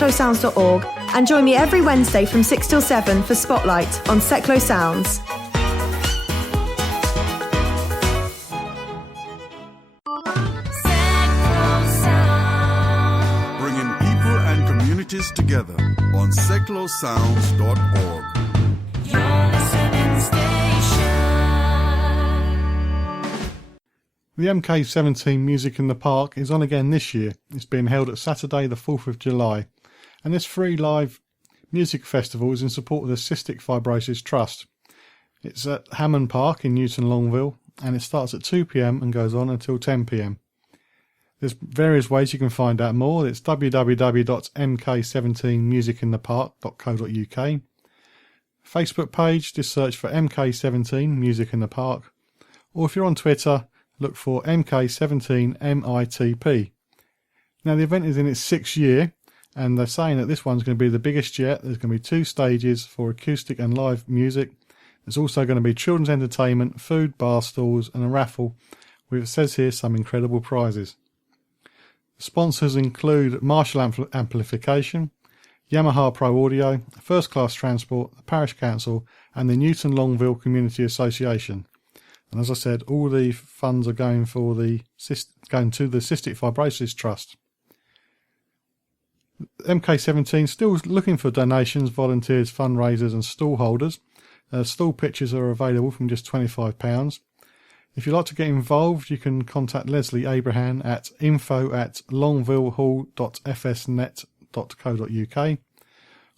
seclosounds.org and join me every Wednesday from 6 till 7 for Spotlight on Seclo Sounds. Bringing people and communities together on seclosounds.org. The MK17 Music in the Park is on again this year. It's being held at Saturday the 4th of July. And this free live music festival is in support of the Cystic Fibrosis Trust. It's at Hammond Park in Newton Longville and it starts at 2 p.m. and goes on until 10 p.m. There's various ways you can find out more. It's www.mk17musicinthepark.co.uk. Facebook page, just search for MK17 Music in the Park. Or if you're on Twitter, look for MK17MITP. Now the event is in its 6th year and they're saying that this one's going to be the biggest yet. There's going to be 2 stages for acoustic and live music. There's also going to be children's entertainment, food, bar stalls and a raffle with, it says here, some incredible prizes. The sponsors include Marshall Amplification, Yamaha Pro Audio, First Class Transport, the Parish Council and the Newton Longville Community Association. And as I said, all the funds are going to the Cystic Fibrosis Trust. MK17 still looking for donations, volunteers, fundraisers and stall holders. Stall pitches are available from just £25. If you'd like to get involved, you can contact Leslie Abraham at info@longvillehall.fsnet.co.uk.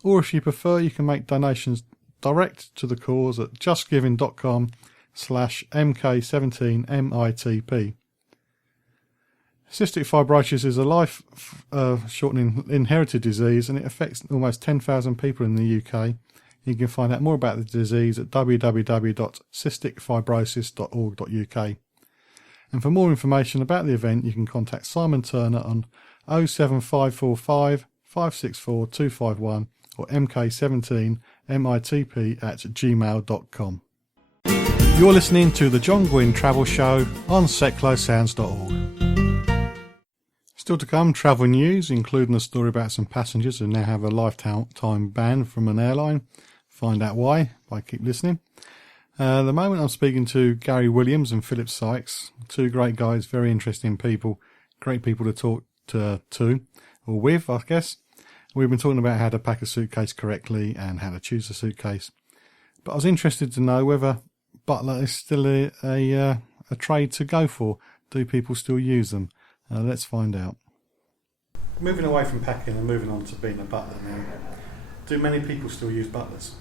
Or if you prefer, you can make donations direct to the cause at justgiving.com/MK17MITP. Cystic fibrosis is a life-shortening inherited disease and it affects almost 10,000 people in the UK. You can find out more about the disease at www.cysticfibrosis.org.uk. And for more information about the event, you can contact Simon Turner on 07545 564 251 or mk17mitp@gmail.com. You're listening to the John Guinn Travel Show on seclosounds.org. Still to come, travel news, including a story about some passengers who now have a lifetime ban from an airline. Find out why by keep listening. At the moment I'm speaking to Gary Williams and Philip Sykes, 2 great guys, very interesting people, great people to talk to or with, I guess. We've been talking about how to pack a suitcase correctly and how to choose a suitcase. But I was interested to know whether butler is still a trade to go for. Do people still use them? Let's find out. Moving away from packing and moving on to being a butler now, do many people still use butlers?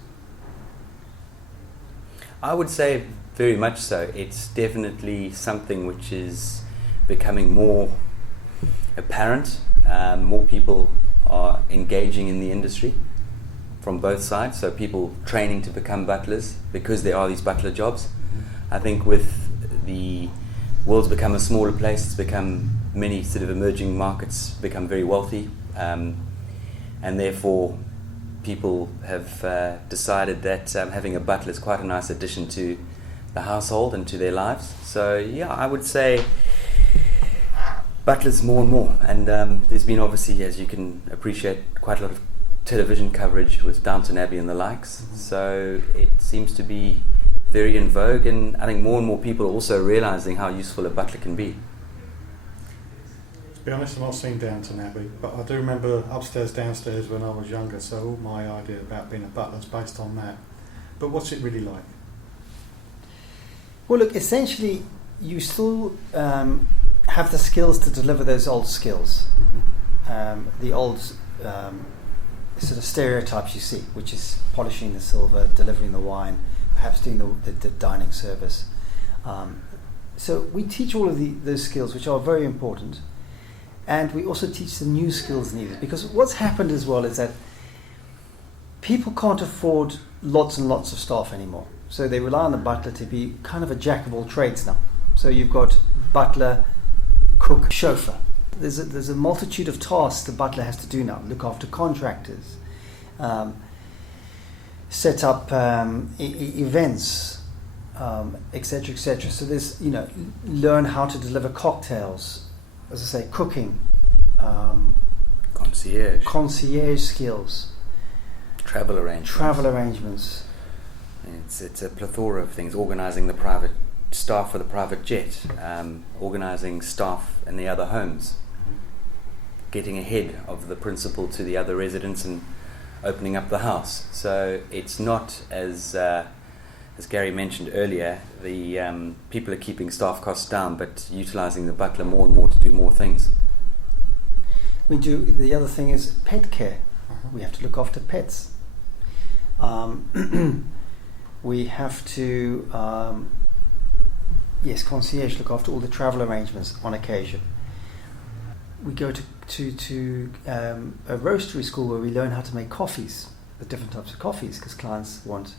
I would say very much so. It's definitely something which is becoming more apparent. More people are engaging in the industry from both sides, so people training to become butlers because there are these butler jobs. I think with the world's become a smaller place, it's become many sort of emerging markets become very wealthy, and therefore people have decided that having a butler is quite a nice addition to the household and to their lives. So yeah, I would say butlers more and more, and there's been obviously, as you can appreciate, quite a lot of television coverage with Downton Abbey and the likes, so it seems to be very in vogue, and I think more and more people are also realising how useful a butler can be. To be honest, I've not seen Downton Abbey, but I do remember Upstairs, Downstairs when I was younger, so all my idea about being a butler is based on that. But what's it really like? Well, look, essentially, you still have the skills to deliver those old skills. The old sort of stereotypes you see, which is polishing the silver, delivering the wine, perhaps doing the dining service. So we teach all of those skills, which are very important. And we also teach the new skills needed, because what's happened as well is that people can't afford lots and lots of staff anymore. So they rely on the butler to be kind of a jack of all trades now. So you've got butler, cook, chauffeur. There's a multitude of tasks the butler has to do now. Look after contractors, set up events, etc., etc. So there's, learn how to deliver cocktails, as I say, cooking, concierge skills, travel arrangements. It's a plethora of things. Organising the private staff for the private jet, organising staff in the other homes, getting ahead of the principal to the other residents and opening up the house. So it's not as Gary mentioned earlier, the people are keeping staff costs down, but utilising the butler more and more to do more things. We do. The other thing is pet care. We have to look after pets. We have to, concierge, look after all the travel arrangements on occasion. We go to a roastery school where we learn how to make coffees, the different types of coffees, because clients want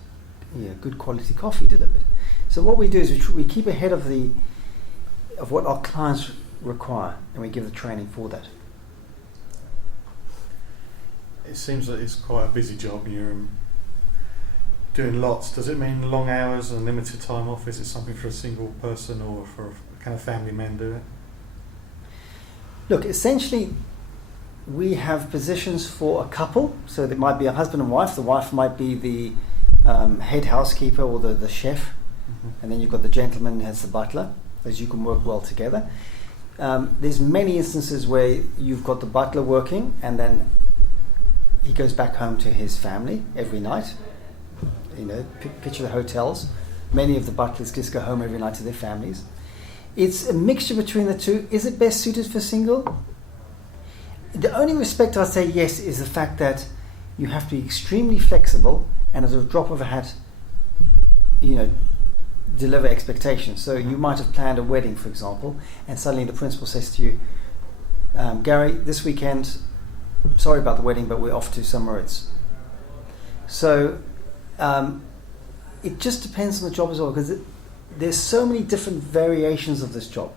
good quality coffee delivered. So what we do is we keep ahead of what our clients require, and we give the training for that. It seems that it's quite a busy job. You're doing lots. Does it mean long hours and limited time off? Is it something for a single person, or can a family man do it? Look, essentially, we have positions for a couple. So there might be a husband and wife. The wife might be the head housekeeper or the chef, and then you've got the gentleman who has the butler, as you can work well together. There's many instances where you've got the butler working, and then he goes back home to his family every night. Picture the hotels. Many of the butlers just go home every night to their families. It's a mixture between the two. Is it best suited for single? The only respect I'd say yes is the fact that you have to be extremely flexible and at a drop of a hat, deliver expectations. So you might have planned a wedding, for example, and suddenly the principal says to you, Gary, this weekend, sorry about the wedding, but we're off to St. Moritz. So it just depends on the job as well, because there's so many different variations of this job.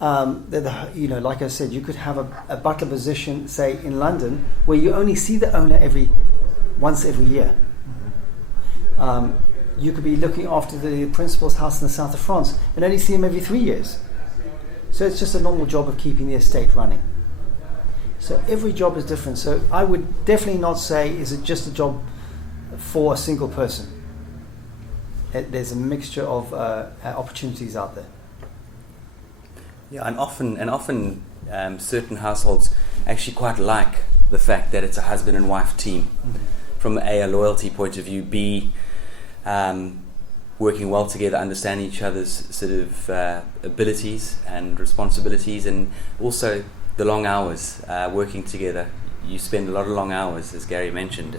Like I said, you could have a butler position, say in London, where you only see the owner once every year. You could be looking after the principal's house in the south of France and only see him every 3 years. So it's just a normal job of keeping the estate running. So every job is different. So I would definitely not say, is it just a job for a single person? There's a mixture of opportunities out there. Yeah, and often certain households actually quite like the fact that it's a husband and wife team. From a loyalty point of view, B, working well together, understanding each other's sort of abilities and responsibilities, and also the long hours working together. You spend a lot of long hours, as Gary mentioned.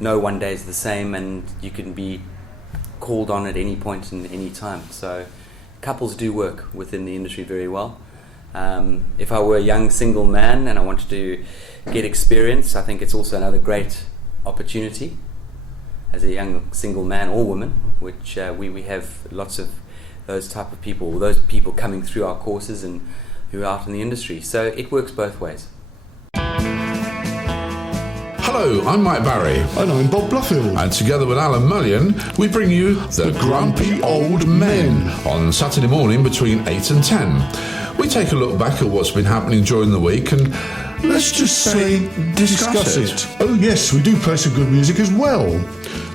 No one day is the same, and you can be called on at any point in any time. So couples do work within the industry very well. If I were a young single man and I wanted to get experience, I think it's also another great opportunity as a young single man or woman, which we have lots of those type of people, or those people coming through our courses and who are out in the industry. So it works both ways. Hello, I'm Mike Barry. And I'm Bob Bluffield. And together with Alan Mullion, we bring you The Grumpy Old Men on Saturday morning between 8 and 10. We take a look back at what's been happening during the week and let's just say discuss it. Oh yes, we do play some good music as well.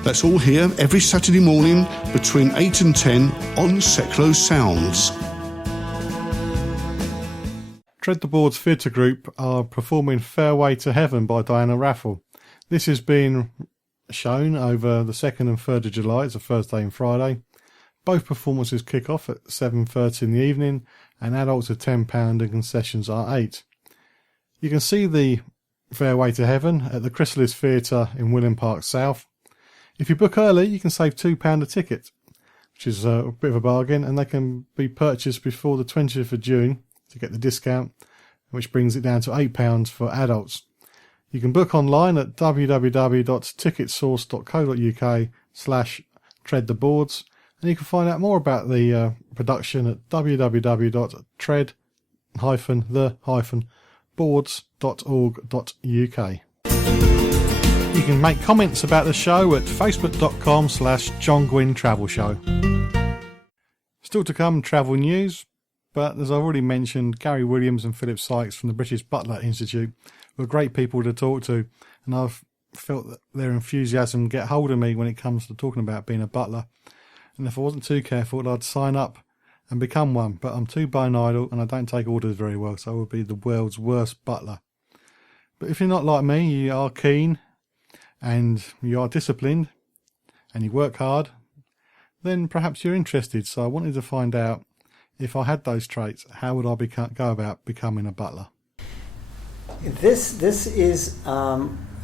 That's all here every Saturday morning between 8 and 10 on Seklo Sounds. Tread the Boards Theatre Group are performing Fairway to Heaven by Diana Raffle. This is being shown over the 2nd and 3rd of July. It's a Thursday and Friday. Both performances kick off at 7:30 in the evening, and adults are £10 and concessions are £8. You can see the Fairway to Heaven at the Chrysalis Theatre in William Park South. If you book early, you can save £2 a ticket, which is a bit of a bargain, and they can be purchased before the 20th of June to get the discount, which brings it down to £8 for adults. You can book online at www.ticketsource.co.uk/treadtheboards, and you can find out more about the production at www.tread-the-boards.org.uk. You can make comments about the show at facebook.com/John Guinn Travel Show. Still to come, travel news, but as I've already mentioned, Gary Williams and Philip Sykes from the British Butler Institute were great people to talk to, and I've felt that their enthusiasm get hold of me when it comes to talking about being a butler. And if I wasn't too careful, I'd sign up and become one, but I'm too bone idle and I don't take orders very well, so I would be the world's worst butler. But if you're not like me, you are keen and you are disciplined and you work hard, then perhaps you're interested. So I wanted to find out, if I had those traits, how would I go about becoming a butler? This is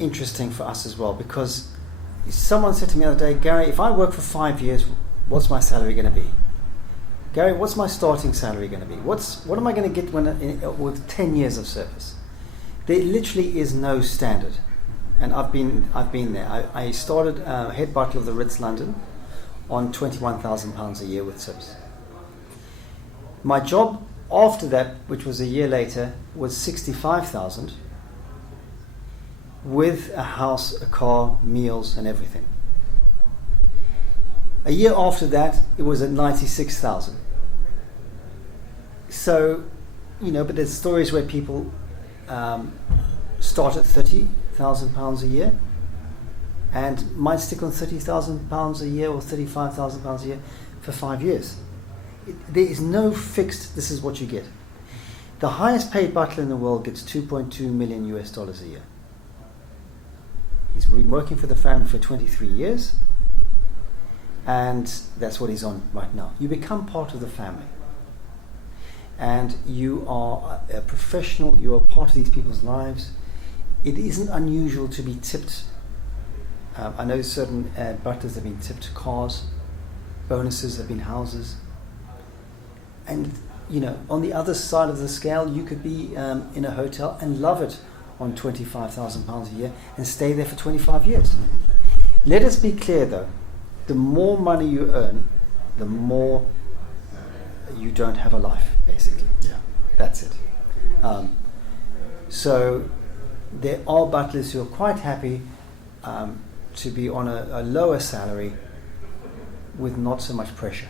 interesting for us as well, because someone said to me the other day, Gary, if I work for 5 years, what's my salary going to be? Gary, what's my starting salary going to be? What am I going to get with 10 years of service? There literally is no standard, and I've been there. I started head butler of the Ritz London on £21,000 a year with service. My job after that, which was a year later, was $65,000 with a house, a car, meals, and everything. A year after that, it was at $96,000. So, but there's stories where people start at £30,000 a year and might stick on £30,000 a year or £35,000 a year for 5 years. There is no fixed, this is what you get. The highest paid butler in the world gets $2.2 million US a year. He's been working for the family for 23 years, and that's what he's on right now. You become part of the family, and you are a professional, you are part of these people's lives. It isn't unusual to be tipped. I know certain butlers have been tipped cars, bonuses have been houses. And, on the other side of the scale, you could be in a hotel and love it on £25,000 a year and stay there for 25 years. Let us be clear, though. The more money you earn, the more you don't have a life, basically. Yeah. That's it. So there are butlers who are quite happy to be on a lower salary with not so much pressure.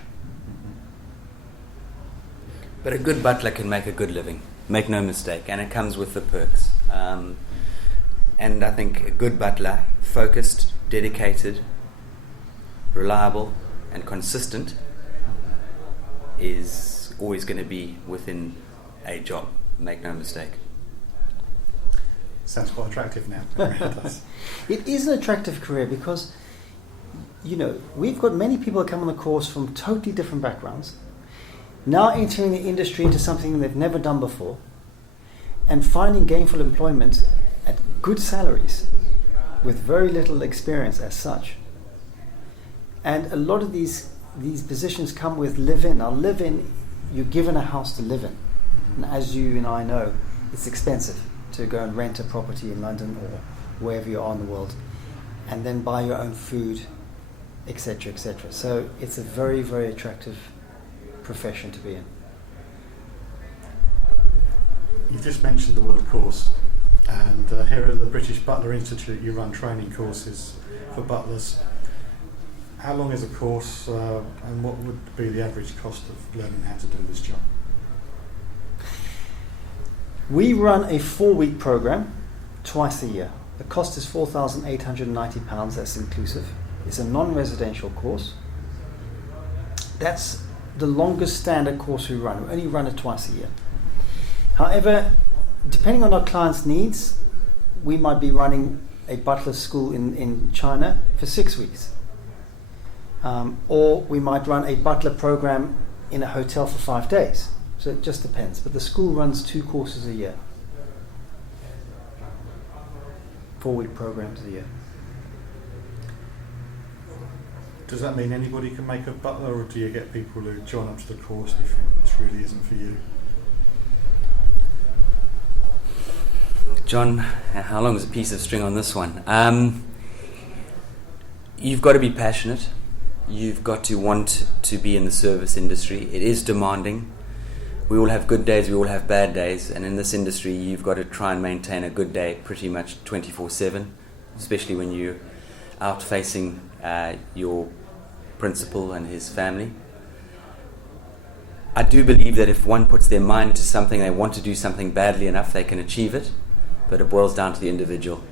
But a good butler can make a good living, make no mistake, and it comes with the perks. And I think a good butler, focused, dedicated, reliable, and consistent, is always going to be within a job, make no mistake. Sounds quite attractive now. It is an attractive career because, we've got many people that come on the course from totally different backgrounds, now entering the industry into something they've never done before, and finding gainful employment at good salaries with very little experience as such. And a lot of these positions come with live-in. Now, live-in, you're given a house to live in. And as you and I know, it's expensive to go and rent a property in London or wherever you are in the world, and then buy your own food, etc., etc. So it's a very, very attractive profession to be in. You just mentioned the word course, and here at the British Butler Institute you run training courses for butlers. How long is a course, and what would be the average cost of learning how to do this job? We run a 4-week program twice a year. The cost is £4,890, that's inclusive. It's a non-residential course. That's the longest standard course we run. We only run it twice a year. However, depending on our clients' needs, we might be running a butler school in China for 6 weeks. Or we might run a butler program in a hotel for 5 days. So it just depends. But the school runs 2 courses a year. 4-week programs a year. Does that mean anybody can make a butler, or do you get people who join up to the course and you think this really isn't for you? John, how long is a piece of string on this one? You've got to be passionate. You've got to want to be in the service industry. It is demanding. We all have good days, we all have bad days, and in this industry you've got to try and maintain a good day pretty much 24/7, especially when you're out facing your principal and his family. I do believe that if one puts their mind to something, they want to do something badly enough, they can achieve it, but it boils down to the individual.